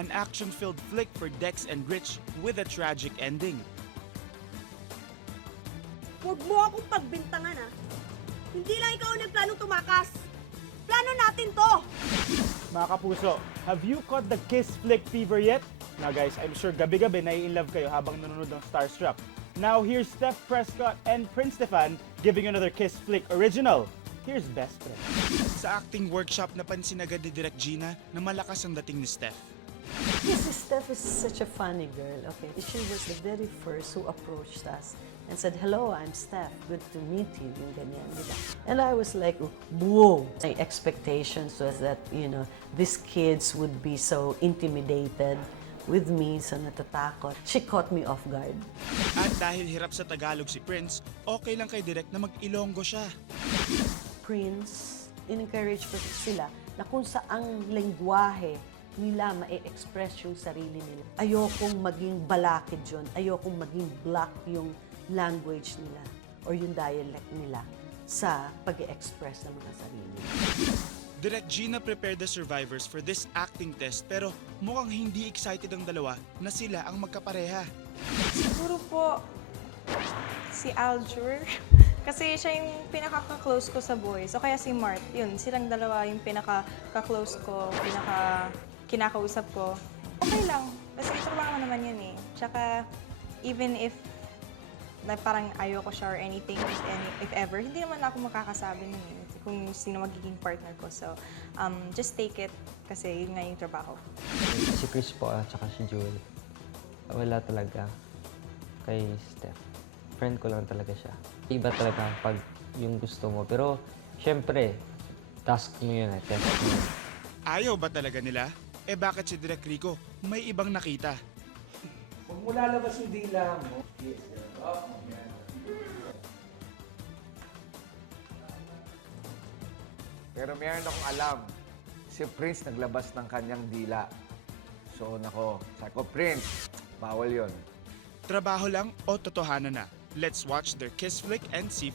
An action-filled flick for Dex and Rich with a tragic ending. Huwag mo akong pagbintangan, ha? Hindi lang ikaw ang nagplano tumakas. Plano natin to! Mga kapuso, have you caught the kiss flick fever yet? Now guys, I'm sure gabi-gabi nai-inlove kayo habang nanonood ng Starstruck. Now here's Steph Prescott and Prince Stefan giving another kiss flick original. Here's Best Friend. Sa acting workshop, napansin agad ni Direk Gina na malakas ang dating ni Steph. Yes, Steph is such a funny girl. Okay, she was the very first who approached us and said, "Hello, I'm Steph. Good to meet you." Yung ganyan, di ba? And I was like, whoa. My expectations was that, these kids would be so intimidated with me, so natatakot. She caught me off guard. At dahil hirap sa Tagalog si Prince, okay lang kay Direk na mag-Ilonggo siya. Prince, in-encourage ko sila na kung saang lengguwahe nila ma-express yung sarili nila. Ayokong maging balakid yun. Ayokong maging black yung language nila or yung dialect nila sa pag-express ng mga sarili. Direk Gina prepared the survivors for this acting test pero mukhang hindi excited ang dalawa na sila ang magkapareha. Siguro po si Aljur. Kasi siya yung pinaka-close ko sa boys. O kaya si Mart. Yun, silang dalawa yung pinaka-close ko, kinakausap ko. Okay lang. Kasi trabaho naman yun eh. Tsaka, even if parang ayoko siya or anything, if ever, hindi naman ako makakasabi nun eh, kung sino magiging partner ko. So, just take it kasi yun nga yung trabaho. Si Chris po at saka si Jewel, wala talaga kay Steph. Friend ko lang talaga siya. Iba talaga pag yung gusto mo. Pero, syempre, task mo yun eh, test mo. Ayaw ba talaga nila? Eh bakit si Direk Rico may ibang nakita? Huwag mo lalabas yung dila mo. Yes, oh, yan. Pero meron akong alam. Si Prince naglabas ng kanyang dila. So, sabi ko, Prince, bawal yon. Trabaho lang o totohanan na? Let's watch their kiss flick and see